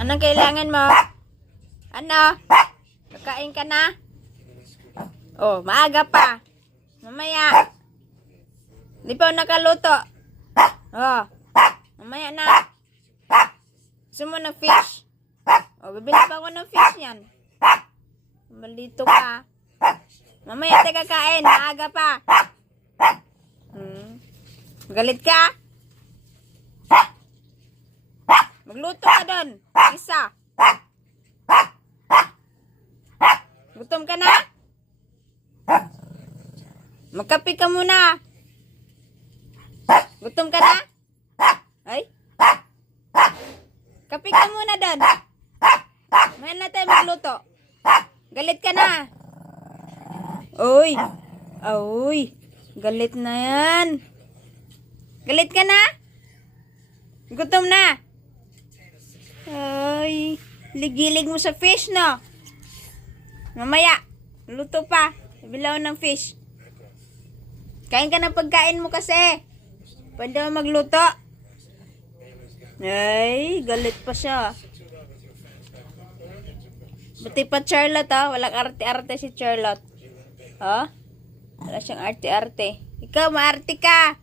Anong kailangan mo? Ano? Kakain ka na? Oh, maaga pa. Mamaya. Di pa ako nakaluto. Oh, mamaya na. Gusto mo ng fish? Oh, bibili pa ako ng fish yan. Malito ka. Mamaya tayo kakain. Maaga pa. Galit ka? Magluto ka doon. Isa. Gutom ka na? Magkape ka muna. Gutom ka na? Ay? Kape ka muna doon. Mayan na tayo magluto. Galit ka na. Uy. Uy. Galit na yan. Galit ka na? Gutom na? Ay. Ligilig mo sa fish, no? Mamaya. Luto pa. Bilaw ng fish. Kain ka ng pagkain mo kasi. Pwede mo magluto. Ay, galit pa siya. Buti pa Charlotte, ha? Walang arte-arte si Charlotte. Ha? Wala siyang arte-arte. Ikaw, maarte ka.